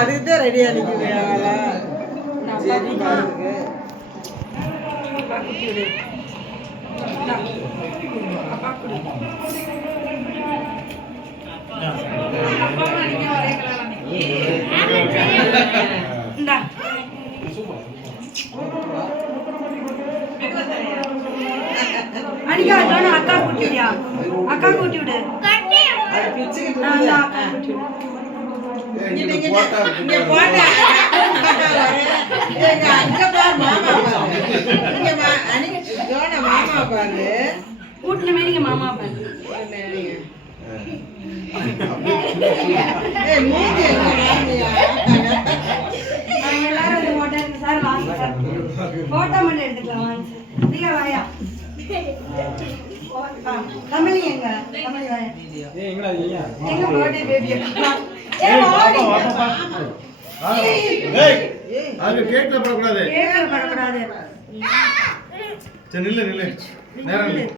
அதுக்குதான் ரெடியா நிற்கிறேன். சரி பாருங்க. அக்கா கூட்டிவியா? அக்கா கூட்டி விடு. மாமா பாரு. எல்லாரும் சார் வாங்க சார். போட்டோ மட்டும் எடுத்துக்கலாம் வாங்க சார். வாயா தமிழ் எங்க? தமிழ் வாயா. எங்க பர்த்டே பேபி? கேட்கல படக்கூடாது. கேட்கல படக்கூடாது. நில்லு நேரம்